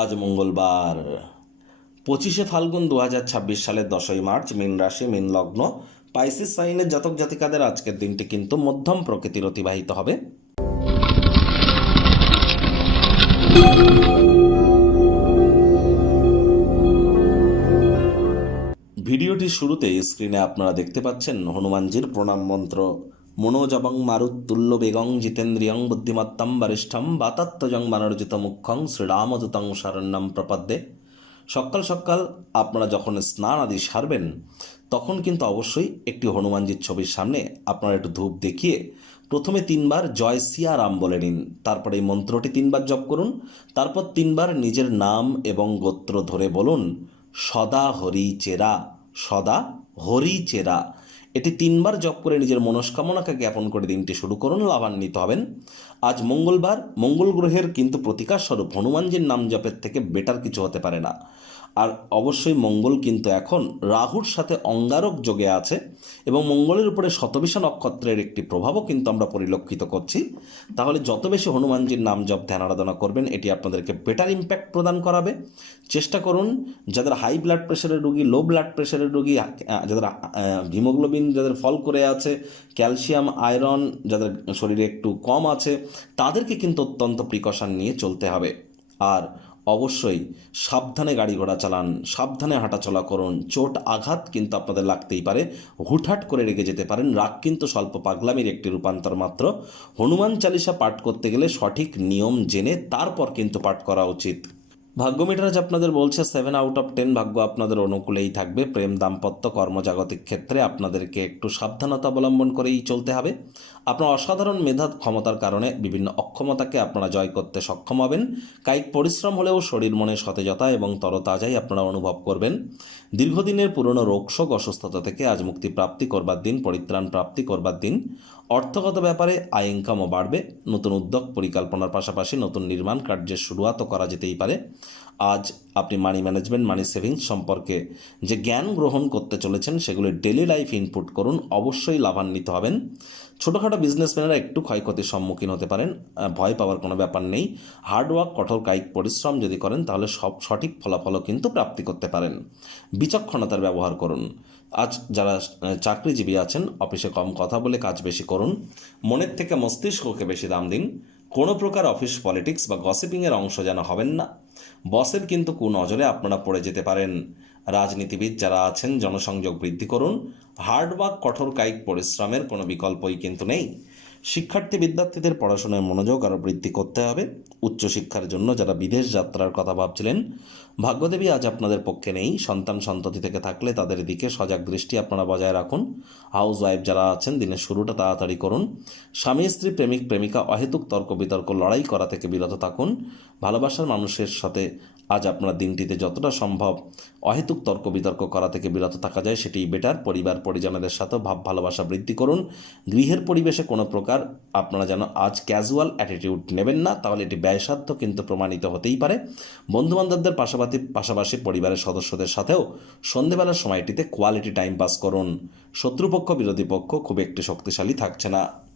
আজ মঙ্গলবার 25শে ফাল্গুন 2026 সালের 10ই মার্চ, মীন রাশি, মীন লগ্ন, পাইসিস সাইনের জাতক জাতিকাদের আজকের দিনটি কিন্তু মধ্যম প্রকৃতির অতিবাহিত হবে। ভিডিওটির শুরুতে স্ক্রিনে আপনারা দেখতে পাচ্ছেন হনুমানজির প্রণাম মন্ত্র। মনোজবং মারুত্তুল্য বেগং জিতেন্দ্রিয়ং বুদ্ধিমত্তম বরিষ্ঠম বাতাত্মজং মানর্জিত মুখ্যং শ্রীরামদূতং শরণ্যম প্রপদ্যে। সকাল সকাল আপনারা যখন স্নান আদি সারবেন তখন কিন্তু অবশ্যই একটি হনুমানজির ছবির সামনে আপনারা একটু ধূপ দেখিয়ে প্রথমে 3বার জয় সিয়ারাম বলে নিন। তারপরে এই মন্ত্রটি 3বার জপ করুন। তারপর 3বার নিজের নাম এবং গোত্র ধরে বলুন সদা হরি চেরা, সদা হরি চেরা। এটি 3বার জপ করে নিজের মনস্কামনাকে জ্ঞাপন করে দিনটি শুরু করুন, লাভান্বিত হবেন। আজ মঙ্গলবার, মঙ্গল গ্রহের কিন্তু প্রতিকার স্বরূপ হনুমানজির নাম জপের থেকে বেটার কিছু হতে পারে না। আর অবশ্যই মঙ্গল কিন্তু এখন রাহুর সাথে অঙ্গারক যোগে আছে এবং মঙ্গলের উপরে শতবিশা নক্ষত্রের একটি প্রভাবও কিন্তু আমরা পরিলক্ষিত করছি। তাহলে যত বেশি হনুমানজির নাম জপ ধ্যান আরাধনা করবেন এটি আপনাদেরকে বেটার ইম্প্যাক্ট প্রদান করাবে। চেষ্টা করুন যাদের হাই ব্লাড প্রেশারের রোগী, লো ব্লাড প্রেশারের রোগী, যাদের হিমোগ্লোবিন যাদের ফল করে আছে, ক্যালসিয়াম আয়রন যাদের শরীরে একটু কম আছে, তাদেরকে কিন্তু অত্যন্ত প্রিকশন নিয়ে চলতে হবে। আর অবশ্যই সাবধানে গাড়ি ঘোড়া চালান, সাবধানে হাঁটাচলা করুন। চোট আঘাত কিন্তু আপনাদের লাগতেই পারে, হুটহাট করে রেগে যেতে পারেন। রাগ কিন্তু স্বল্প পাগলামির একটি রূপান্তর মাত্র। হনুমান চালিসা পাঠ করতে গেলে সঠিক নিয়ম জেনে তারপর কিন্তু পাঠ করা উচিত। ভাগ্য মিটার আজ আপনাদের বলছে 7/10 ভাগ্য আপনাদের অনুকূলেই থাকবে। প্রেম, দাম্পত্য, কর্মজাগতিক ক্ষেত্রে আপনাদেরকে একটু সাবধানতা অবলম্বন করেই চলতে হবে। আপনার অসাধারণ মেধা ক্ষমতার কারণে বিভিন্ন অক্ষমতাকে আপনারা জয় করতে সক্ষম হবেন। কায়িক পরিশ্রম হলেও শরীর মনে সতেজতা এবং তরতাজাই আপনারা অনুভব করবেন। দীর্ঘদিনের পুরনো রোগশোক অসুস্থতা থেকে আজ মুক্তি প্রাপ্তি করবার দিন, পরিত্রাণ প্রাপ্তি করবার দিন। অর্থগত ব্যাপারে আয় ইনকামও বাড়বে। নতুন উদ্যোগ পরিকল্পনার পাশাপাশি নতুন নির্মাণ কার্যের শুরুয়াতও করা যেতেই পারে। আজ আপনি মানি ম্যানেজমেন্ট, মানি সেভিংস সম্পর্কে যে জ্ঞান গ্রহণ করতে চলেছেন সেগুলি ডেলি লাইফ ইনপুট করুন, অবশ্যই লাভান্বিত হবেন। ছোটোখাটো বিজনেসম্যানেরা একটু ক্ষয়ক্ষতির সম্মুখীন হতে পারেন, ভয় পাওয়ার কোনো ব্যাপার নেই। হার্ডওয়ার্ক, কঠোর কায়িক পরিশ্রম যদি করেন তাহলে সঠিক ফলাফলও কিন্তু প্রাপ্তি করতে পারেন। বিচক্ষণতার ব্যবহার করুন। আজ যারা চাকরিজীবী আছেন অফিসে কম কথা বলে কাজ বেশি করুন। মনের থেকে মস্তিষ্ককে বেশি দাম দিন। কোনো প্রকার অফিস পলিটিক্স বা গসিপিংয়ের অংশ যেন হবেন না। বসের কিন্তু কুনজরে আপনারা পড়ে যেতে পারেন। রাজনীতিবিদ যারা আছেন জনসংযোগ বৃদ্ধি করুন। হার্ডওয়ার্ক, কঠোর কায়িক পরিশ্রমের কোনো বিকল্পই কিন্তু নেই। শিক্ষার্থী বিদ্যার্থীদের পড়াশোনায় মনোযোগ আরও বৃদ্ধি করতে হবে। উচ্চশিক্ষার জন্য যারা বিদেশ যাত্রার কথা ভাবছিলেন ভাগ্যদেবী আজ আপনাদের পক্ষে নেই। সন্তান সন্ততি থেকে থাকলে তাদের দিকে সজাগ দৃষ্টি আপনারা বজায় রাখুন। হাউস ওয়াইফ যারা আছেন দিনের শুরুটা তাড়াতাড়ি করুন। স্বামী স্ত্রী, প্রেমিক প্রেমিকা অহেতুক তর্ক বিতর্ক লড়াই করা থেকে বিরত থাকুন। ভালোবাসার মানুষের সাথে আজ আপনার দিনটিতে যতটা সম্ভব অহেতুক তর্ক বিতর্ক করা থেকে বিরত থাকা যায় সেটি বেটার। পরিবার পরিজনদের সাথেও ভাব ভালোবাসা বৃদ্ধি করুন। গৃহের পরিবেশে কোনো প্রকার আপনারা যেন আজ ক্যাজুয়াল অ্যাটিটিউড নেবেন না, তাহলে এটি ব্যয়সাধ্য কিন্তু প্রমাণিত হতেই পারে। বন্ধুবান্ধবদের পাশাপাশি পরিবারের সদস্যদের সাথেও সন্ধেবেলার সময়টিতে কোয়ালিটি টাইম পাস করুন। শত্রুপক্ষ বিরোধী পক্ষ খুব একটি শক্তিশালী থাকছে না।